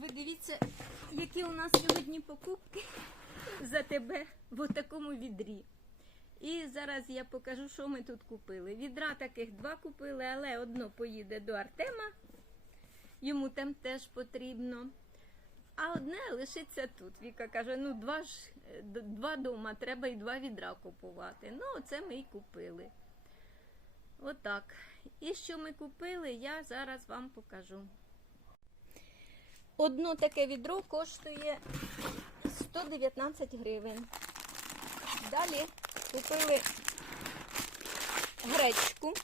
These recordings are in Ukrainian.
Ви дивіться, які у нас сьогодні покупки за тебе в такому відрі. І зараз я покажу, що ми тут купили. Відра таких два купили, але одно поїде до Артема. Йому там теж потрібно. А одне лишиться тут. Віка каже: ну два ж два дома, треба і два відра купувати. Ну, оце ми і купили. Отак. І що ми купили, я зараз вам покажу. Одно таке відро коштує 119 гривень. Далі купили гречку.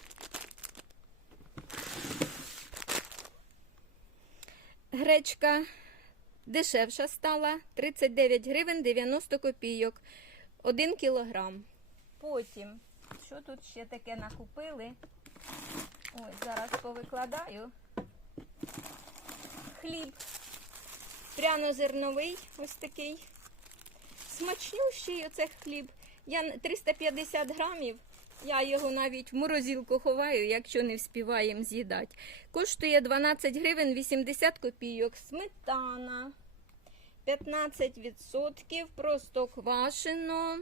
Гречка дешевша стала 39 гривень 90 копійок. 1 кілограм. Потім, що тут ще таке накупили? Ой, зараз повикладаю. Хліб пряно-зерновий, ось такий. Смачнющий оце хліб. Я 350 грамів. Я його навіть в морозилку ховаю, якщо не вспіваємо з'їдати. Коштує 12 гривень 80 копійок. Сметана 15%, просто квашено.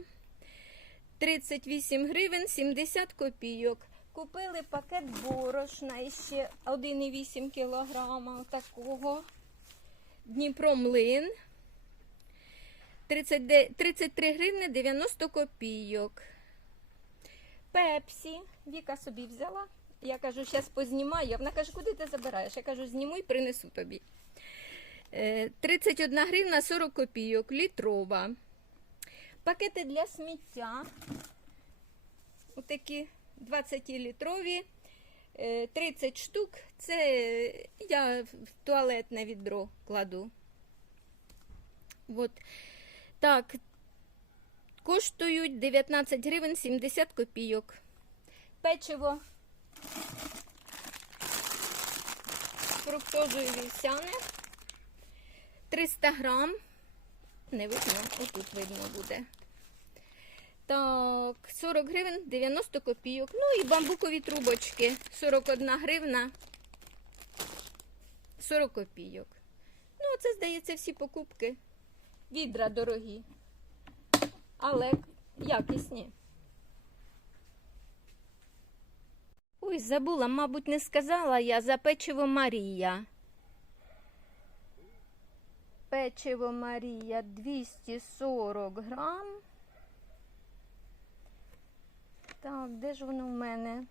38 гривень 70 копійок. Купили пакет борошна і ще 1,8 кілограма такого. Дніпромлин. 39 33 гривни 90 копійок. Пепсі. Віка собі взяла. Я кажу, зараз познімаю. Вона каже, куди ти забираєш? Я кажу, зніму і принесу тобі. Е, 31 гривна 40 копійок, літрова. Пакети для сміття. Отакі 20-літрові. Е, 30 штук. Це я в туалетне відро кладу. От. Так, коштують 19 гривень 70 копійок. Печиво фруктозою вівсяне 300 грам. Не видно, отут видно буде. Так, 40 гривень 90 копійок. Ну і бамбукові трубочки 41 гривна 40 копійок. Ну, це, здається, всі покупки. Відра дорогі. Але якісні. Ой, забула, мабуть, не сказала я за печиво Марія. Печиво Марія 240 грам. Так, де ж воно в мене?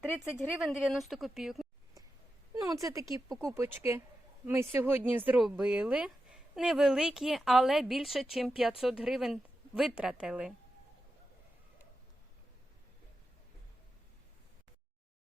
30 гривень 90 копійок. Ну, це такі покупочки ми сьогодні зробили. Невеликі, але більше, ніж 500 гривень витратили.